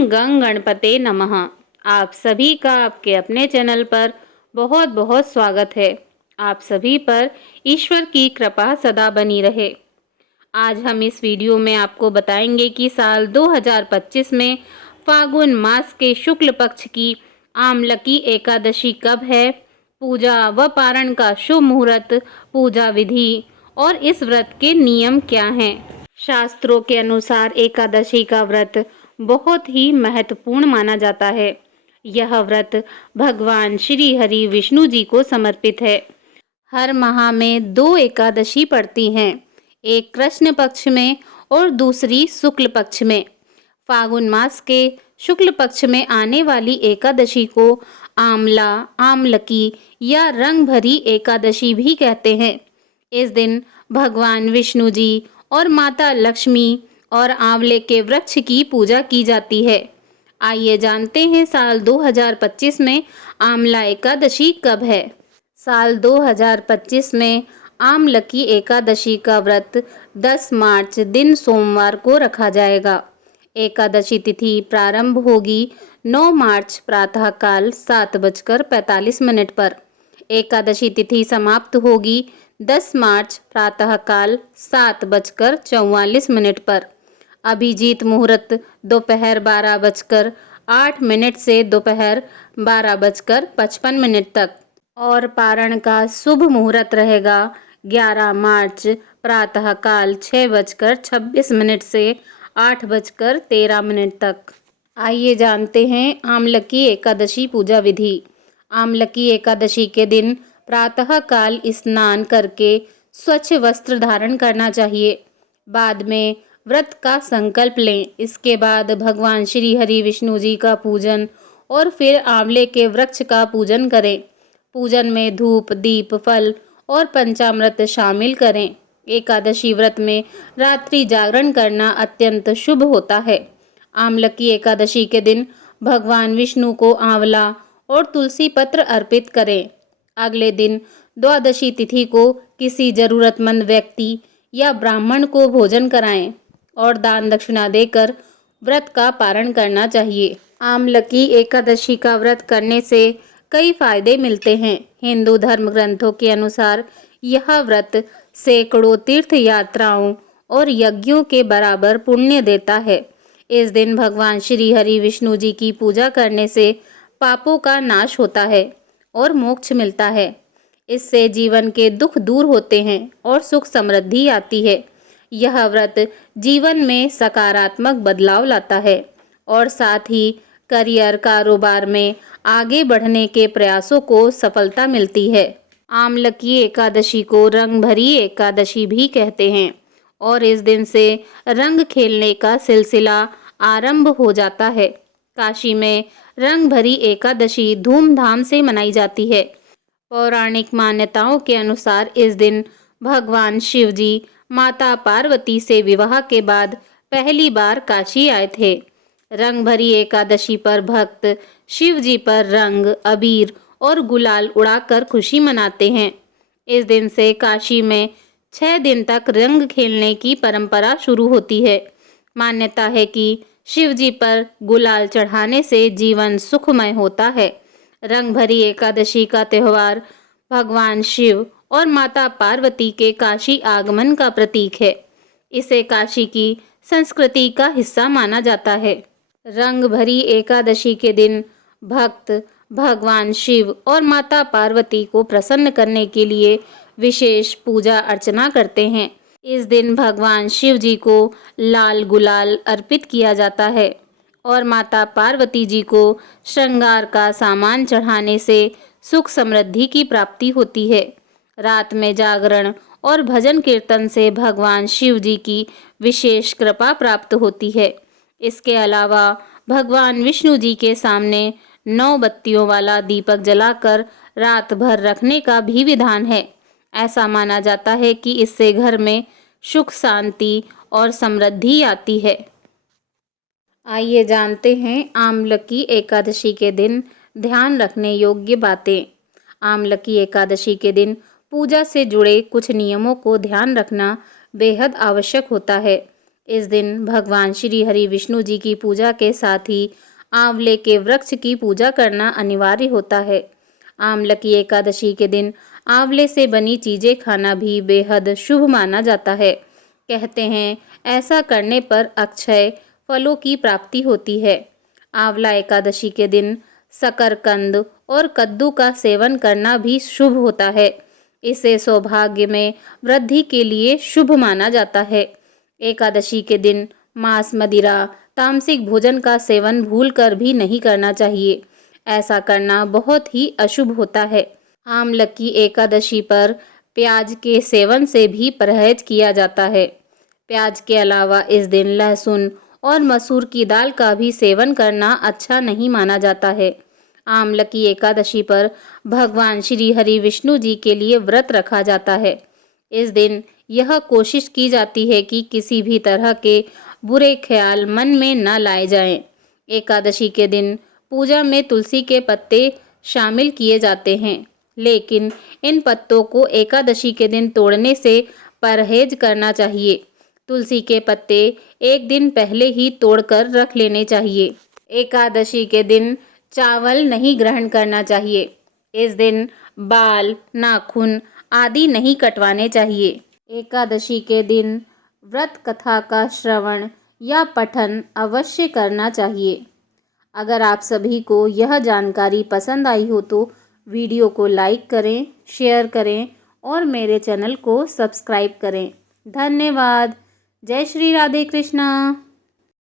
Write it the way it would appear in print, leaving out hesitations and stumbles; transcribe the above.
ओम गंग गणपते नमः। आप सभी का आपके अपने चैनल पर बहुत बहुत स्वागत है। आप सभी पर ईश्वर की कृपा सदा बनी रहे। आज हम इस वीडियो में आपको बताएंगे कि साल 2025 में फागुन मास के शुक्ल पक्ष की आमलकी एकादशी कब है, पूजा व पारण का शुभ मुहूर्त, पूजा विधि और इस व्रत के नियम क्या हैं। शास्त्रों के अनुसार एकादशी का व्रत बहुत ही महत्वपूर्ण माना जाता है। यह व्रत भगवान श्री हरि विष्णु जी को समर्पित है। हर माह में 2 एकादशी पड़ती हैं, एक कृष्ण पक्ष में और दूसरी शुक्ल पक्ष में। फागुन मास के शुक्ल पक्ष में आने वाली एकादशी को आमला, आमलकी या रंग भरी एकादशी भी कहते हैं। इस दिन भगवान विष्णु जी और माता लक्ष्मी और आंवले के वृक्ष की पूजा की जाती है। आइए जानते हैं साल 2025 में आमला एकादशी कब है। साल 2025 में आमलकी एकादशी का व्रत 10 मार्च दिन सोमवार को रखा जाएगा। एकादशी तिथि प्रारंभ होगी 9 मार्च प्रातःकाल 7:45 पर। एकादशी तिथि समाप्त होगी 10 मार्च प्रातःकाल 7:44 पर। अभिजीत मुहूर्त दोपहर 12:08 से दोपहर 12:55 तक और पारण का शुभ मुहूर्त रहेगा 11 मार्च प्रातःकाल 6:26 से 8:13 तक। आइए जानते हैं आमलकी एकादशी पूजा विधि। आमलकी एकादशी के दिन प्रातःकाल स्नान करके स्वच्छ वस्त्र धारण करना चाहिए। बाद में व्रत का संकल्प लें। इसके बाद भगवान श्री हरि विष्णु जी का पूजन और फिर आंवले के वृक्ष का पूजन करें। पूजन में धूप, दीप, फल और पंचामृत शामिल करें। एकादशी व्रत में रात्रि जागरण करना अत्यंत शुभ होता है। आमलकी एकादशी के दिन भगवान विष्णु को आंवला और तुलसी पत्र अर्पित करें। अगले दिन द्वादशी तिथि को किसी जरूरतमंद व्यक्ति या ब्राह्मण को भोजन कराएं और दान दक्षिणा देकर व्रत का पारण करना चाहिए। आमलकी एकादशी का व्रत करने से कई फायदे मिलते हैं। हिंदू धर्म ग्रंथों के अनुसार यह व्रत सैकड़ों तीर्थ यात्राओं और यज्ञों के बराबर पुण्य देता है। इस दिन भगवान श्री हरि विष्णु जी की पूजा करने से पापों का नाश होता है और मोक्ष मिलता है। इससे जीवन के दुख दूर होते हैं और सुख समृद्धि आती है। यह व्रत जीवन में सकारात्मक बदलाव लाता है और साथ ही करियर, कारोबार में आगे बढ़ने के प्रयासों को सफलता मिलती है। आमलकी एकादशी को रंग भरी एकादशी भी कहते हैं और इस दिन से रंग खेलने का सिलसिला आरंभ हो जाता है। काशी में रंग भरी एकादशी धूमधाम से मनाई जाती है। पौराणिक मान्यताओं के अनुसार इस दिन भगवान शिव जी माता पार्वती से विवाह के बाद पहली बार काशी आए थे। रंग भरी एकादशी पर भक्त शिव जी पर रंग, अबीर और गुलाल उड़ाकर खुशी मनाते हैं। इस दिन से काशी में 6 दिन तक रंग खेलने की परंपरा शुरू होती है। मान्यता है कि शिव जी पर गुलाल चढ़ाने से जीवन सुखमय होता है। रंग भरी एकादशी का त्यौहार भगवान शिव और माता पार्वती के काशी आगमन का प्रतीक है। इसे काशी की संस्कृति का हिस्सा माना जाता है। रंग भरी एकादशी के दिन भक्त भगवान शिव और माता पार्वती को प्रसन्न करने के लिए विशेष पूजा अर्चना करते हैं। इस दिन भगवान शिव जी को लाल गुलाल अर्पित किया जाता है और माता पार्वती जी को श्रृंगार का सामान चढ़ाने से सुख समृद्धि की प्राप्ति होती है। रात में जागरण और भजन कीर्तन से भगवान शिव जी की विशेष कृपा प्राप्त होती है। इसके अलावा भगवान विष्णु जी के सामने 9 बत्तियों वाला दीपक जलाकर रात भर रखने का भी विधान है। ऐसा माना जाता है कि इससे घर में सुख, शांति और समृद्धि आती है। आइए जानते हैं आमलकी एकादशी के दिन ध्यान रखने योग्य बातें। आमलकी एकादशी के दिन पूजा से जुड़े कुछ नियमों को ध्यान रखना बेहद आवश्यक होता है। इस दिन भगवान श्री हरि विष्णु जी की पूजा के साथ ही आंवले के वृक्ष की पूजा करना अनिवार्य होता है। आमलकी एकादशी के दिन आंवले से बनी चीज़ें खाना भी बेहद शुभ माना जाता है। कहते हैं ऐसा करने पर अक्षय फलों की प्राप्ति होती है। आंवला एकादशी के दिन शकरकंद और कद्दू का सेवन करना भी शुभ होता है। इसे सौभाग्य में वृद्धि के लिए शुभ माना जाता है। एकादशी के दिन मांस, मदिरा, तामसिक भोजन का सेवन भूलकर भी नहीं करना चाहिए। ऐसा करना बहुत ही अशुभ होता है। आमलकी एकादशी पर प्याज के सेवन से भी परहेज किया जाता है। प्याज के अलावा इस दिन लहसुन और मसूर की दाल का भी सेवन करना अच्छा नहीं माना जाता है। आमलकी एकादशी पर भगवान श्री हरि विष्णु जी के लिए व्रत रखा जाता है। इस दिन यह कोशिश की जाती है कि किसी भी तरह के बुरे ख्याल मन में न लाए जाएं। एकादशी के दिन पूजा में तुलसी के पत्ते शामिल किए जाते हैं, लेकिन इन पत्तों को एकादशी के दिन तोड़ने से परहेज करना चाहिए। तुलसी के पत्ते एक दिन पहले ही तोड़कर रख लेने चाहिए। एकादशी के दिन चावल नहीं ग्रहण करना चाहिए। इस दिन बाल, नाखून आदि नहीं कटवाने चाहिए। एकादशी के दिन व्रत कथा का श्रवण या पठन अवश्य करना चाहिए। अगर आप सभी को यह जानकारी पसंद आई हो तो वीडियो को लाइक करें, शेयर करें और मेरे चैनल को सब्सक्राइब करें। धन्यवाद। जय श्री राधे कृष्णा।